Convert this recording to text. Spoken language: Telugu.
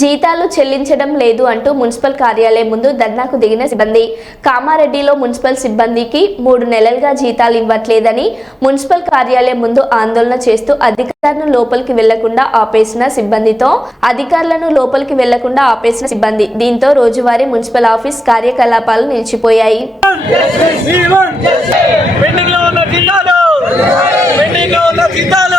జీతాలు చెల్లించడం లేదు అంటూ మున్సిపల్ కార్యాలయం ముందు ధర్నాకు దిగిన సిబ్బంది. కామారెడ్డిలో మున్సిపల్ సిబ్బందికి మూడు నెలలుగా జీతాలు ఇవ్వట్లేదని మున్సిపల్ కార్యాలయం ముందు ఆందోళన చేస్తూ అధికారులను లోపలికి వెళ్ళకుండా ఆపేసిన సిబ్బందితో అధికారులను లోపలికి వెళ్ళకుండా ఆపేసిన సిబ్బంది. దీంతో రోజువారీ మున్సిపల్ ఆఫీస్ కార్యకలాపాలు నిలిచిపోయాయి. జీతాలు